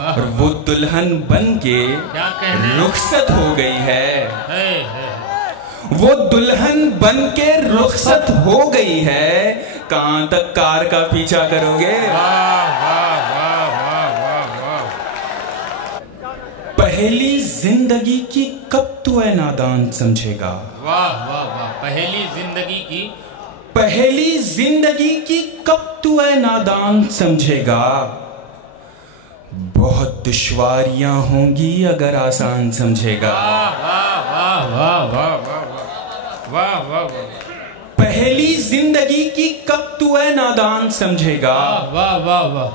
और वो दुल्हन बन के रुखसत हो गई है। वो दुल्हन बन के रुखसत हो गई है। कहां तक कार का पीछा करोगे? पहली जिंदगी की कब तू है नादान समझेगा? वाह वाह वाह। पहली जिंदगी की कब तू है नादान समझेगा? बहुत दुश्वारियां होंगी अगर आसान समझेगा। वाह वाह वाह वाह वाह। पहली जिंदगी की कब तू है नादान समझेगा? वाह वाह वाह।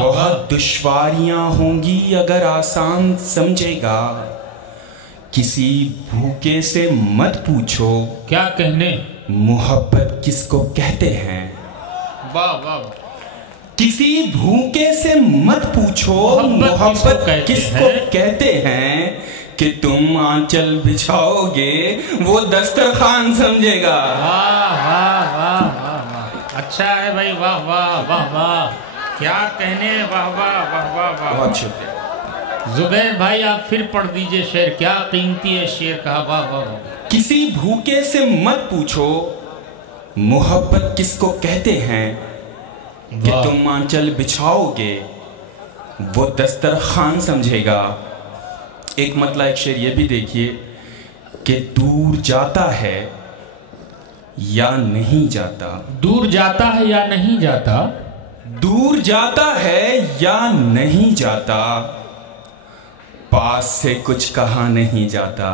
बहुत दुश्वारियां होंगी अगर आसान समझेगा। किसी भूखे से मत पूछो क्या कहने मोहब्बत किसको कहते हैं। वाह वाह। किसी भूखे से मत पूछो मोहब्बत किसको कहते हैं। कि तुम आंचल बिछाओगे वो दस्तरखान समझेगा। वाह वाह वाह वाह। अच्छा है भाई। वाह वाह वाह वाह। क्या कहने। वाह वाह वाह वाह वाह। बहुत शुक्रिया जुबैर भाई, आप फिर पढ़ दीजिए शेर। क्या कीमती है शेर कहा। वाह वाह वाह। किसी भूखे से मत पूछो मोहब्बत किसको कहते हैं। कि तुम आंचल बिछाओगे वो दस्तरखान समझेगा। एक मतलब एक शेर ये भी देखिए कि दूर जाता है या नहीं जाता। दूर जाता है या नहीं जाता। दूर जाता है या नहीं जाता। पास से कुछ कहा नहीं जाता।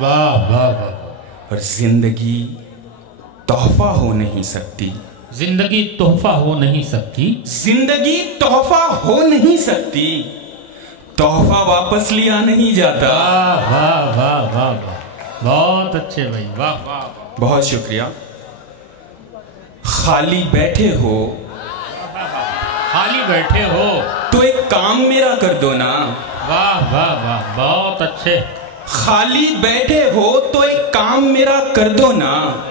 वाह वाह वाह। और जिंदगी तोहफा हो नहीं सकती। जिंदगी तोहफा हो नहीं सकती। जिंदगी तोहफा हो नहीं सकती। तोहफा वापस लिया नहीं जाता। वाह वाह वाह वाह वाह। बहुत अच्छे भाई। वाह वाह। बहुत शुक्रिया। खाली बैठे हो तो एक काम मेरा कर दो ना। वाह वाह वाह। बहुत अच्छे। खाली बैठे हो तो एक काम मेरा कर दो ना।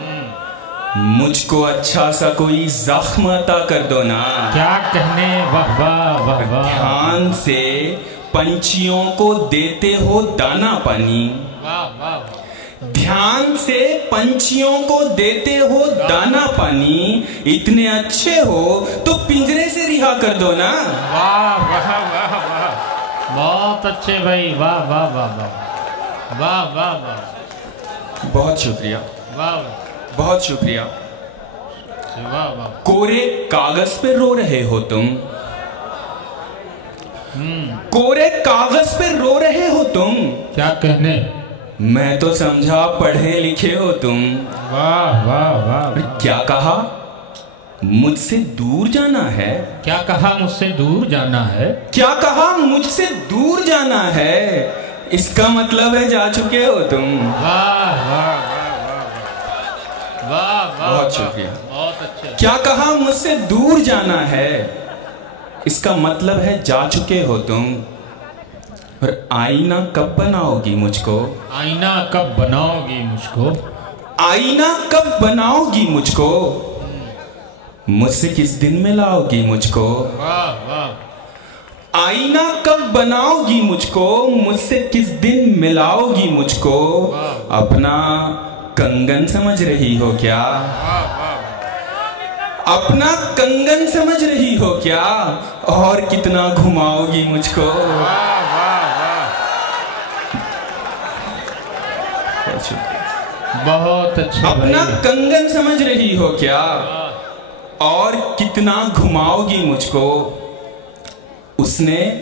मुझको अच्छा सा कोई जख्म अता कर दो ना। क्या कहने। वाह वाह वाह वाह। ध्यान से पंछियों को देते हो दाना पानी। वाह वाह। ध्यान से पंछियों को देते हो दाना पानी। इतने अच्छे हो तो पिंजरे से रिहा कर दो ना। वाह वाह वाह वाह। बहुत अच्छे भाई। वाह वाह वाह वाह वाह वाह वाह। बहुत शुक्रिया। वाह बहुत शुक्रिया। वाह वाह। कोरे कागज पे रो रहे हो तुम। कोरे कागज पे रो रहे हो तुम। क्या कहने। मैं तो समझा पढ़े लिखे हो तुम। वाह वाह वाह। क्या कहा मुझसे दूर जाना है। क्या कहा मुझसे दूर जाना है। क्या कहा मुझसे दूर जाना है। इसका मतलब है जा चुके हो तुम। वाह वाह वाह वाह। बहुत शुक्रिया। बहुत अच्छे। क्या कहा मुझसे दूर जाना है। इसका मतलब है जा चुके हो तुम। और आईना कब बनाओगी मुझको। आईना कब बनाओगी मुझको। आईना कब बनाओगी मुझको। मुझसे किस दिन मिलाओगी मुझको। वाह वाह। आईना कब बनाओगी मुझको। मुझसे किस दिन मिलाओगी मुझको। अपना कंगन समझ रही हो क्या। अपना कंगन समझ रही हो क्या। और कितना घुमाओगी मुझको। बहुत अच्छा। अपना कंगन समझ रही हो क्या। और कितना घुमाओगी मुझको। उसने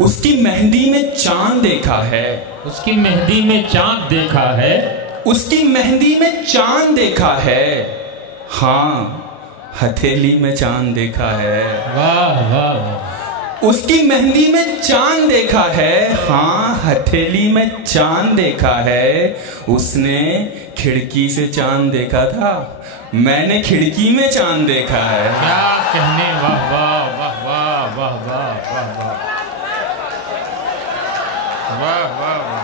उसकी मेहंदी में चांद देखा है। उसकी मेहंदी में चांद देखा है। उसकी मेहंदी में चांद देखा है। हाँ हथेली में चांद देखा है। वाह वाह। उसकी मेहंदी में चांद देखा है। हाँ हथेली में चांद देखा है। उसने खिड़की से चांद देखा था। मैंने खिड़की में चांद देखा है। क्या कहने। वाह वाह वाह वाह वाह वाह वाह वाह वाह वाह वाह।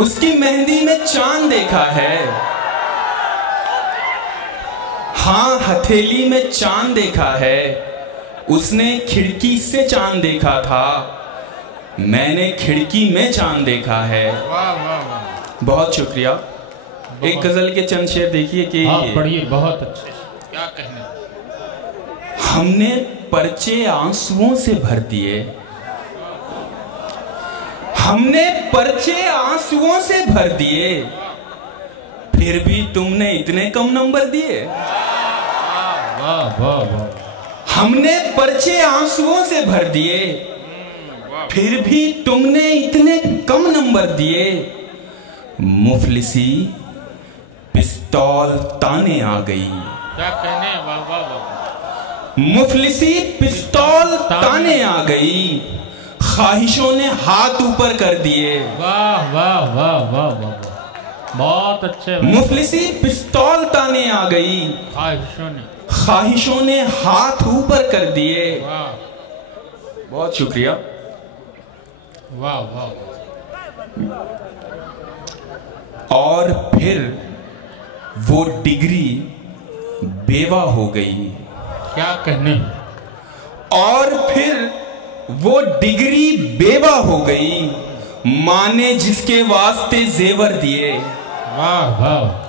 उसकी मेहंदी में चांद देखा है। हाँ हथेली में चांद देखा है, उसने खिड़की से चांद देखा था, मैंने खिड़की में चांद देखा है। वाह वाह वाह, बहुत शुक्रिया। एक गजल के चंद शेर देखिए कि पढ़िए, बहुत अच्छे, क्या कहने। हमने पर्चे आंसुओं से भर दिए, हमने पर्चे आंसुओं से भर दिए, फिर भी तुमने इतने कम नंबर दिए। वाह वाह वाह, हमने पर्चे आंसुओं से भर दिए, फिर भी तुमने इतने कम नंबर दिए। मुफलिसी पिस्तौल ताने आ गई, क्या कहने। वाह वाह वाह, मुफलिसी पिस्तौल ताने आ गई, ख्वाहिशों ने हाथ ऊपर कर दिए। वाह वाह वाह वाह वाह, बहुत अच्छे। मुफलिसी पिस्तौल ताने आ गई, ख्वाहिशों ने हाथ ऊपर कर दिए। वाह, बहुत शुक्रिया। वाह वाह। और फिर वो डिग्री बेवा हो गई, क्या कहने। और फिर वो डिग्री बेवा हो गई, माँ ने जिसके वास्ते जेवर दिए। वाह वाह।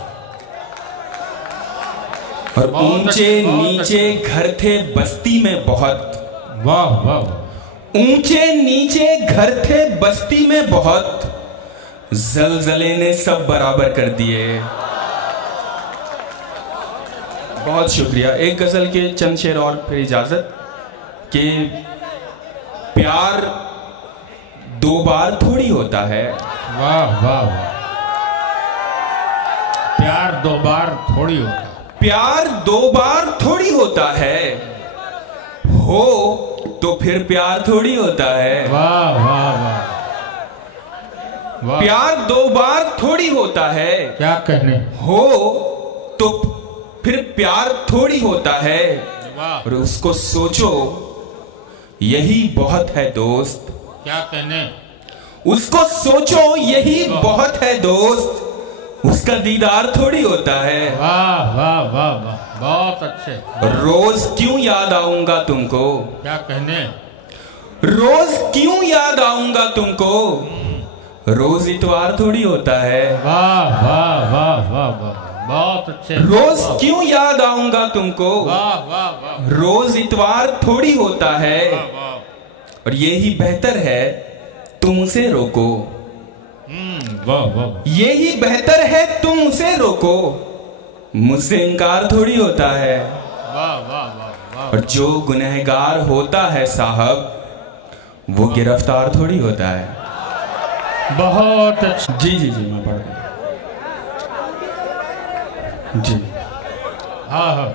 और ऊंचे नीचे घर थे बस्ती में बहुत। वाह वाह। ऊंचे नीचे घर थे बस्ती में बहुत, जलजले ने सब बराबर कर दिए। बहुत शुक्रिया। एक गजल के चंद शेर और फिर इजाजत कि प्यार दो बार थोड़ी होता है। वाह वाह वाह, प्यार दो बार थोड़ी होता है। प्यार दो बार थोड़ी होता है, हो तो फिर प्यार थोड़ी होता है। वाह वाह वाह, प्यार दो बार थोड़ी होता है, क्या कहने। हो तो फिर प्यार थोड़ी होता है। और उसको सोचो यही बहुत है दोस्त, क्या कहने। उसको सोचो यही बहुत है दोस्त, उसका दीदार थोड़ी होता है। वाह वाह वाह वाह, बहुत अच्छे। रोज क्यों याद आऊंगा तुमको, क्या कहने। रोज क्यों याद आऊंगा तुमको, रोज इतवार थोड़ी होता है। वाह वाह वाह वाह वाह, बहुत अच्छे। रोज क्यों याद आऊंगा तुमको, वाह वाह वाह, रोज इतवार थोड़ी होता है। और यही बेहतर है तुम उसे रोको, वाह वाह, यही बेहतर है तुम उसे रोको, मुझसे इनकार थोड़ी होता है। वाह वाह वाह। और जो गुनहगार होता है साहब, वो गिरफ्तार थोड़ी होता है। बहुत अच्छा। जी जी जी, मैं पढ़ रहा हूं जी। हाँ हाँ।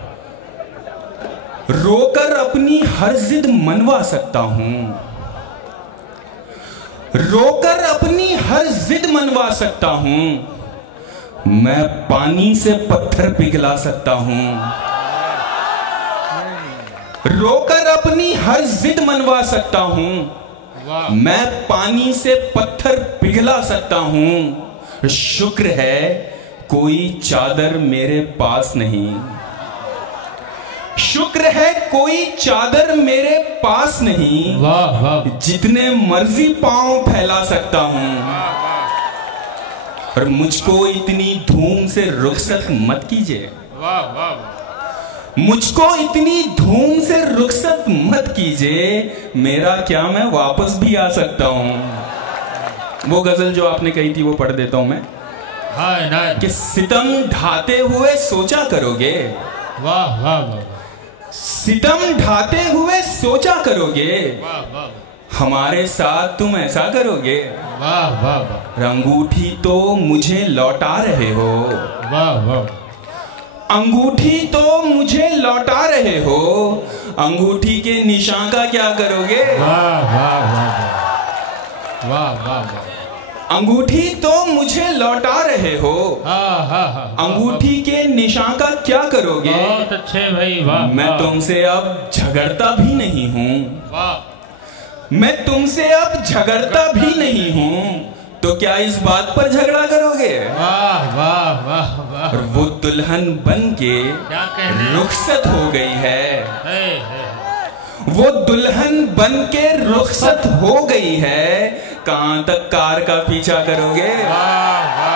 रोकर अपनी हर जिद मनवा सकता हूं, रोकर अपनी हर जिद मनवा सकता हूं, मैं पानी से पत्थर पिघला सकता हूं। रोकर अपनी हर जिद मनवा सकता हूं, मैं पानी से पत्थर पिघला सकता हूं। शुक्र है कोई चादर मेरे पास नहीं, शुक्र है कोई चादर मेरे पास नहीं। वाह वाह, जितने मर्जी पांव फैला सकता हूं। और मुझको इतनी धूम से रुखसत मत कीजिए, वाह वाह, मुझको इतनी धूम से रुखसत मत कीजिए, मेरा क्या मैं वापस भी आ सकता हूं। वो गजल जो आपने कही थी वो पढ़ देता हूं मैं। हाँ ना, कि सितम ढाते हुए सोचा करोगे, वाह वाह वाह, सितम ढाते हुए सोचा करोगे, वाह वाह, हमारे साथ तुम ऐसा करोगे। वाह वाह वाह, अंगूठी तो मुझे लौटा रहे हो, वाह वाह, अंगूठी तो मुझे लौटा रहे हो, अंगूठी के निशान का क्या करोगे। वाह वाह वाह, वाह वाह वाह, अंगूठी तो मुझे लौटा रहे हो, हाँ हाँ हाँ, अंगूठी के निशान का क्या करोगे। बहुत अच्छे भाई, वाह। मैं तुमसे अब झगड़ता भी नहीं हूँ, वाह, मैं तुमसे अब झगड़ता भी नहीं हूँ, तो क्या इस बात पर झगड़ा करोगे? वाह वाह वाह वाह। और वो दुल्हन बन के क्या कहने? रुखसत हो गई है। है। वो दुल्हन बन के रुखसत हो गई है, कहां तक कार का पीछा करोगे? वाह वाह